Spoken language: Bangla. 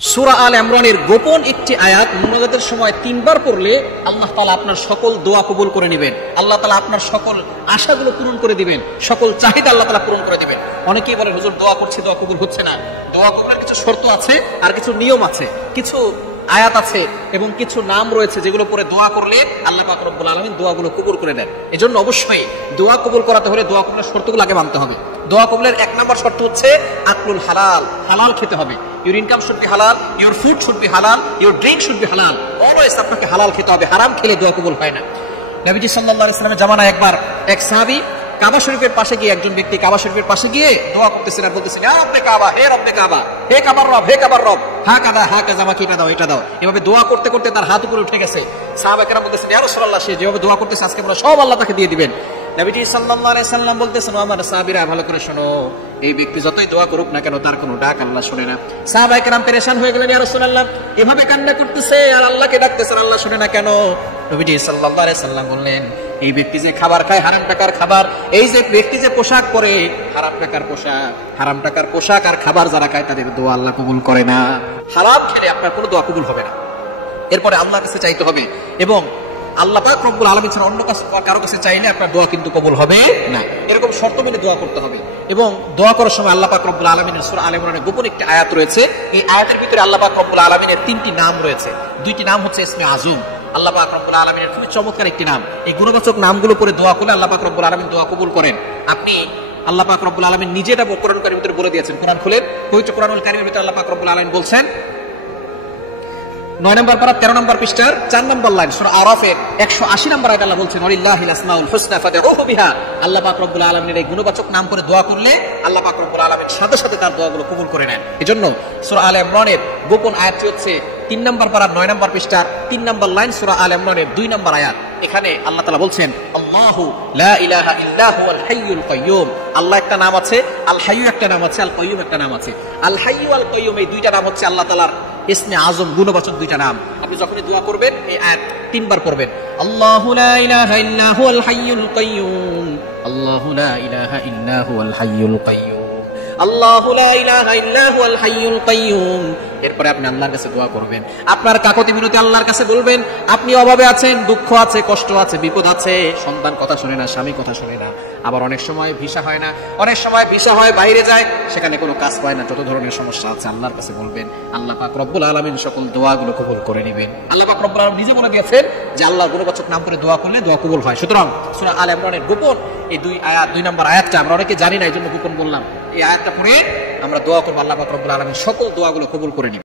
সূরা আল ইমরানের গোপন একটি আয়াত মুনাজাতের সময় 3 বার পড়লে আল্লাহ তাআলা আপনার সকল দোয়া কবুল করে নেবেন। আল্লাহ তাআলা আপনার সকল আশাগুলো পূরণ করে দিবেন, সকল চাহিদা আল্লাহ তাআলা পূরণ করে দিবেন। অনেকেই বলে হুজুর দোয়া করছি, দোয়া কবুল হচ্ছে না। দোয়া কবুলের কিছু শর্ত আছে, আর কিছু নিয়ম আছে, কিছু আয়াত আছে এবং কিছু নাম রয়েছে যেগুলো পরে দোয়া করলে আল্লাহ পাক রব্বুল আলামিন দোয়াগুলো কবুল করে নেন। এজন্য অবশ্যই দোয়া কবুল করাতে হলে দোয়া কবুলের শর্তগুলো আগে মানতে হবে। দোয়া কবুলের 1 নম্বর শর্ত হচ্ছে আকলুল হালাল, হালাল খেতে হবে। Your income should be halal, your food should be halal, your drink should be halal. Always আপনাকে হালাল খেতে হবে, হারাম খেলে দোয়া কবুল হয় না। নবীজি সাল্লাল্লাহু আলাইহি ওয়াসাল্লামের জামানায় একবার এক সাহাবী কাবা শরীফের পাশে গিয়ে, একজন ব্যক্তি কাবা শরীফের পাশে গিয়ে দোয়া করতেছেন আর বলতেছেন, ইয়া রব্বে কাবা, হে রব্বে কাবা, হে কাবার রব, হে কাবার রব, হা কাদা হা কাজা, আমাকে এটা দাও, এটা দাও। এভাবে দোয়া করতে করতে তার হাত উপরে উঠে গেছে। সাহাবায়ে কেরাম বলতেছেন, ইয়া রাসূলুল্লাহ, সে যেভাবে দোয়া করতেছে আজকে আমরা সব আল্লাহ তাকে দিয়ে দিবেন। নবীজি সাল্লাল্লাহু আলাইহি সাল্লাম বলতেছেন, আমার সাহাবীরা ভালো করে শোনো, এই ব্যক্তি যতই দোয়া করুক না কেন তার কোনো ডাক আল্লাহ শুনে না। সাহাবায়ে কেরাম পেরেশান হয়ে গেলেন, ইয়া রাসূলুল্লাহ, এভাবে কান্না করতেছে আর আল্লাহকে ডাকতেছেন, আল্লাহ শুনে না কেন? নবীজি সাল্লাল্লাহু আলাইহি সাল্লাম বললেন, এই ব্যক্তি যে খাবার খায় হারাম টাকার খাবার, এই যে ব্যক্তি যে পোশাক পরে হারাম টাকার পোশাক, হারাম টাকার পোশাক আর খাবার যারা খায় তাদের দোয়া আল্লাহ কবুল করে না। হারাম খেলে আপনার কোনো দোয়া কবুল হবে না। এরপরে আল্লাহর কাছে চাইতে হবে, এবং আল্লাহ পাক রব্বুল আলামিন ছাড়া অন্য কারো কাছে চাইলে আপনার দোয়া কিন্তু কবুল হবে না। এরকম শর্ত মেনে দোয়া করতে হবে। এবং দোয়া করার সময় আল্লাহ পাক রব্বুল আলামিনের সূরা আল ইমরানের গোপন একটি আয়াত রয়েছে। এই আয়াতের ভিতরে আল্লাহ পাক রব্বুল আলামিনের 3টি নাম রয়েছে। 2টি নাম হচ্ছে ইসমে আযম। আল্লাহ পাক রব্বুল আলামিনের খুবই চমৎকার একটি নাম। এই গুণবাচক নামগুলো পরে দোয়া করলে আল্লাহ পাক রব্বুল আলামিন দোয়া কবুল করেন। আপনি আল্লাহ পাক রব্বুল আলামিন নিজে এটা কোরআন কারীমের ভিতরে বলে দিয়েছেন। কোরআন খুলেন, পবিত্র কোরআনুল কারীমের ভিতরে আল্লাহ পাক রব্বুল আলামিন বলছেন 9 নম্বর পারা 13 নম্বর পৃষ্ঠার 4 নম্বর লাইন, সূরা আরাফের 180 নম্বর আয়াতে আল্লাহ বলছেন, ওয়ালিল্লাহিল আসমাউল হুসনা ফাদউহু বিহা। আল্লাহ পাক রব্বুল আলামিনের এই গুণবাচক নাম করে দোয়া করলে আল্লাহ পাক রব্বুল আলামিন সাথে সাথে তার দোয়াগুলো কবুল করে নেন। এজন্য সূরা আল ইমরানের গোপন আয়াতটি হচ্ছে 3 নম্বর পারা 9 নম্বর পৃষ্ঠার 3 নম্বর লাইন, সূরা আল ইমরানের 2 নম্বর আয়াত। এখানে আল্লাহ তাআলা বলছেন, আল্লাহু লা ইলাহা ইল্লা হুয়াল হাইয়ুল কাইয়্যুম। আল্লাহ একটা নাম আছে, আল হাইয়্যু একটা নাম আছে, আল কাইয়্যুম একটা নাম আছে। আল হাইয়্যু আল কাইয়্যুম এই 2টা নাম হচ্ছে আল্লাহ তাআলার ইসমে আযম, গুণবাচক 2টা নাম। আপনি যখনই দোয়া করবেন এই আয়াত 3 বার পড়বেন, আল্লাহু লা ইলাহা ইল্লা হুয়াল হাইয়ুল কাইয়্যুম, আল্লাহু লা ইলাহা ইল্লা হুয়াল হাইয়ুল কাইয়্যুম, আল্লাহু লা ইলাহা ইল্লা হুয়াল হাইয়ুল কাইয়্যুম। এরপরে আপনি আল্লাহর কাছে দোয়া করবেন। আপনার কাকুতি মিনতি আল্লাহর কাছে বলবেন। আপনি অভাবে আছেন, দুঃখ আছে, কষ্ট আছে, বিপদ আছে, সন্তান কথা শুনে না, স্বামী কথা শুনে না, আবার অনেক সময় ভিসা হয় না, অনেক সময় ভিসা হয় বাইরে যায়, সেখানে কোনো কাজ পায় না, যত ধরনের সমস্যা আছে আল্লাহর কাছে বলবেন। আল্লাহ পাক রব্বুল আলামিন সকল দোয়াগুলো কবুল করে নেবেন। আল্লাহ পাক রব্বুল আলামিন নিজে বলে দিয়েছেন যে আল্লাহর গুণবাচক নাম করে দোয়া করলে দোয়া কবুল হয়। সুতরাং সূরা আল ইমরানের গোপন এই 2 নম্বর আয়াতটা আমরা অনেকে জানি না, এই জন্য গোপন বললাম। এই আয়াতটা পড়ে আমরা দোয়া করব, আল্লাহ পাক রব্বুল আলামিন সকল দোয়াগুলো কবুল করে নেবেন।